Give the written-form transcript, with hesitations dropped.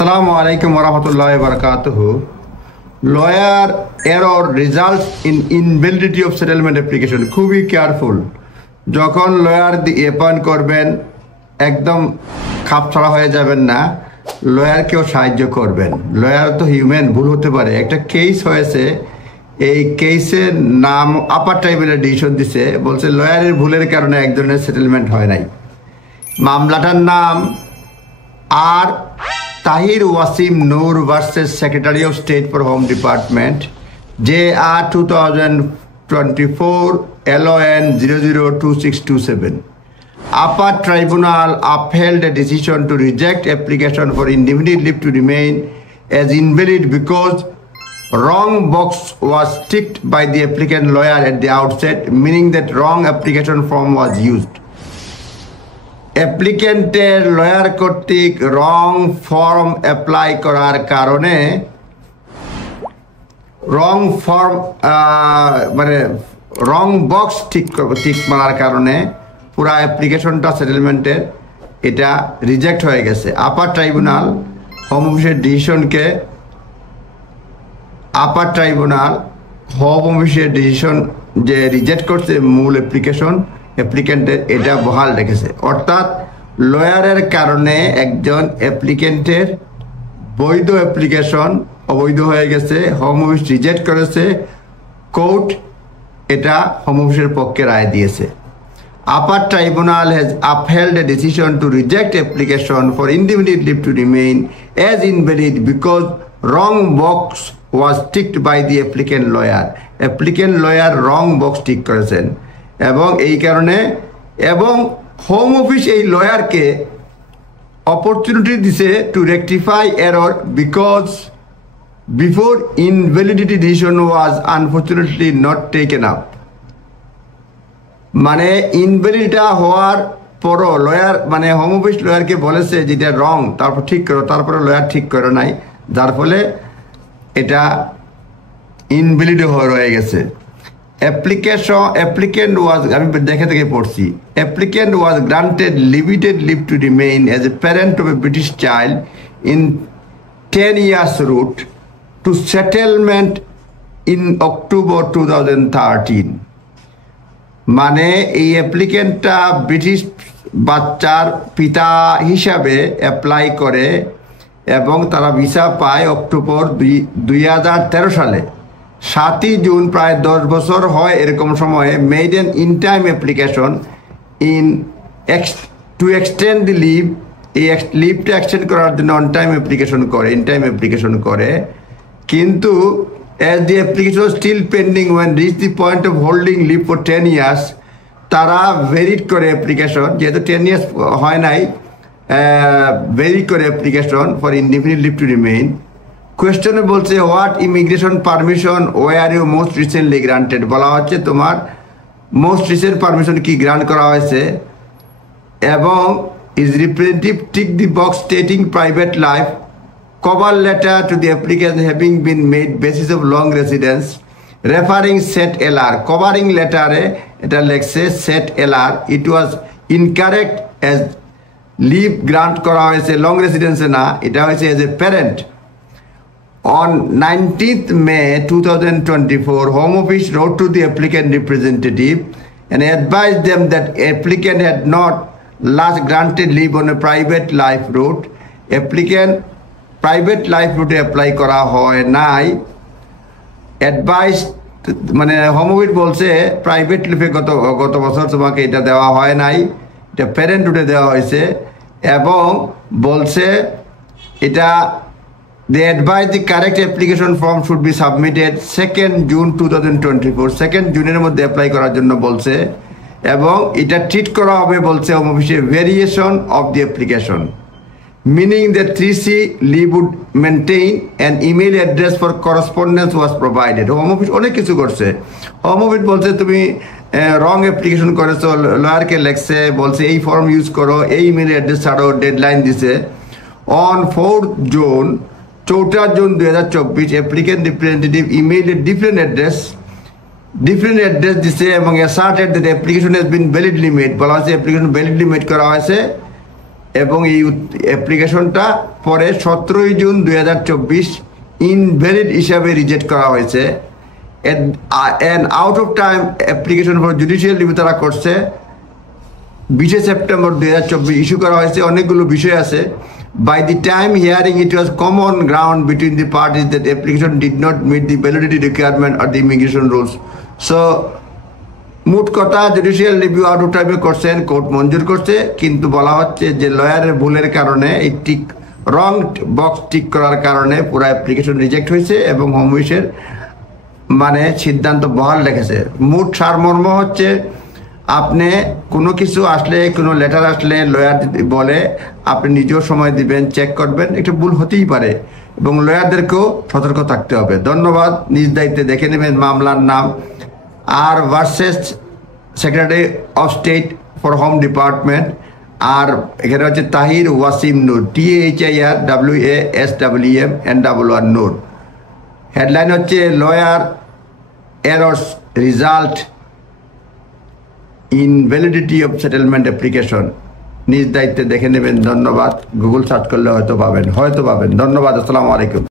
Assalamu alaikum warahmatullahi wabarakatuh. Lawyer error results in invalidity of settlement application. খুবই careful. যখন lawyer দিয়ে appoint করবেন একদম খাপ ছাড়া হয়ে যাবেন না, লয়ারকেও সাহায্য করবেন। লয়ার তো হিউম্যান, ভুল হতে পারে। একটা কেস হয়েছে, এই কেসের নাম আপার ট্রাইব্যুনাল ডিসিশন দিছে, বলছে লয়ারের ভুলের কারণে এক ধরনের সেটেলমেন্ট হয় নাই। মামলাটার নাম আর Tahir Wasim Noor versus secretary of state for home department JR 2024 LON 002627. Upper Tribunal upheld a decision to reject application for indefinite leave to remain as invalid because wrong box was ticked by the applicant lawyer at the outset, meaning that wrong application form was used. অ্যাপ্লিকেন্টের lawyer কর্তৃক wrong form apply করার কারণে রং form মানে রং box ঠিক মারার কারণে পুরা অ্যাপ্লিকেশনটা সেটেলমেন্টের এটা রিজেক্ট হয়ে গেছে। আপার ট্রাইব্যুনাল হোম অফিসের ডিসিশনকে আপার ট্রাইব্যুনাল হোম অফিসের ডিসিশন যে রিজেক্ট করছে মূল অ্যাপ্লিকেন্টের এটা বহাল রেখেছে। অর্থাৎ লয়ারের কারণে একজন অ্যাপ্লিকেন্টের বৈধ অ্যাপ্লিকেশন অবৈধ হয়ে গেছে, হোম অফিস রিজেক্ট করেছে, কোর্ট এটা হোম অফিসের পক্ষে রায় দিয়েছে। আপার tribunal has upheld a decision to reject application for indefinite leave to remain as invalid because wrong box was ticked by the applicant lawyer. Applicant lawyer wrong box tick করেছেন এবং এই কারণে এবং home office এই লয়ারকে opportunity দিছে to rectify error because before invalidity decision was unfortunately not taken up. মানে ইনভ্যালিডিটা হওয়ার পরও লয়ার মানে হোম অফিস লয়ারকে বলেছে যেটা রং, তারপর ঠিক করো, তারপরে লয়ার ঠিক করে নাই, যার ফলে এটা ইনভ্যালিড হয়ে গেছে। Applicant was granted limited leave to remain as a parent of a British child in 10 years route to settlement in October 2013. মানে এই অ্যাপ্লিকেন্টটা ব্রিটিশ বাচ্চার পিতা হিসাবে অ্যাপ্লাই করে এবং তারা ভিসা পায় অক্টোবর 2013 সালে। 7 জুন প্রায় 10 বছর হয় এরকম সময়ে made an in time application to extend the leave, এই লিভটা এক্সটেন্ড করার জন্য অন টাইম অ্যাপ্লিকেশন করে, ইন টাইম অ্যাপ্লিকেশন করে, কিন্তু as the application still pending when reach the point of holding leave for 10 years, তারা ভেরিড করে application, যেহেতু 10 ইয়ার্স হয় নাই, ভেরি করে application for indefinite leave to remain. কোয়েশ্চনে বলছে what immigration permission were you most recently granted, বলা হচ্ছে তোমার মোস্ট রিসেন্ট পারমিশন কি গ্রান্ট করা হয়েছে এবং is representative tick the box stating private life, cover letter to the application having been made basis of long residence referring set LR, covering লেটারে এটা লেখছে set LR, it was incorrect as leave grant করা হয়েছে long রেসিডেন্সে না, এটা হয়েছে as a parent. On 19th May 2024, Home Office wrote to the applicant representative and advised them that applicant had not last granted leave on a private life route. Applicant private life route apply করা হয় নাই। Advice মানে home office বলছে private লিভে গত বছর তোমাকে এটা দেওয়া হয় নাই, এটা প্যারেন্ট রুটে দেওয়া হয়েছে এবং বলছে এটা they advise the correct application form should be submitted 2nd June 2024, 2nd জুনের মধ্যে অ্যাপ্লাই করার জন্য বলছে এবং এটা ট্রিট করা হবে বলছে হোম অফিসে variation of the application, meaning that 3C leave would maintain an email address for correspondence was provided. Home office অনেক কিছু করছে। হোম অফিস বলছে তুমি রং অ্যাপ্লিকেশন করেছো, লয়ারকে লেখছে বলছে এই ফর্ম ইউজ করো, এই ইমেল অ্যাড্রেস ছাড়ো, ডেডলাইন দিছে। On 4 June 4 June 2024 applicant representative email different address দিছে এবং asserted that application has been validly made, বলা হয়েছে অ্যাপ্লিকেশন ভ্যালিডলি মেড করা হয়েছে এবং এই অ্যাপ্লিকেশনটা পরে 17 জুন 2024 ইনভ্যালিড হিসাবে রিজেক্ট করা হয়েছে। And out of time application for judicial review তারা করছে 20 সেপ্টেম্বর 2024 ইস্যু করা হয়েছে। অনেকগুলো বিষয় আছে। By the time hearing, it was common ground between the parties that the application did not meet the validity requirement or the immigration rules. So, মোট কথা judicial review out of টাইমে করছেন, court মঞ্জুর করছে, কিন্তু বলা হচ্ছে যে লয়ারের ভুলের কারণে এই টিক রং বক্স টিক করার কারণে পুরো অ্যাপ্লিকেশন রিজেক্ট হয়েছে এবং হোম অফিসের মানে সিদ্ধান্ত বহাল রেখেছে। মোট সারমর্ম হচ্ছে আপনি কোনো কিছু আসলে, কোনো লেটার আসলে লয়ার বলে আপনি নিজেও সময় দিবেন, চেক করবেন, এটা ভুল হতেই পারে এবং লয়ারদেরকেও সতর্ক থাকতে হবে। ধন্যবাদ। নিজ দায়িত্বে দেখে নেবেন মামলার নাম আর versus secretary of state for home department. আর এখানে হচ্ছে Tahir Wasim Noor, THIR WASWM Noor. Headline হচ্ছে lawyer errors result invalidity of settlement application. নিজ দায়িত্বে দেখে নেবেন। ধন্যবাদ। গুগল সার্চ করলে হয়তো পাবেন। ধন্যবাদ। আসসালামু আলাইকুম।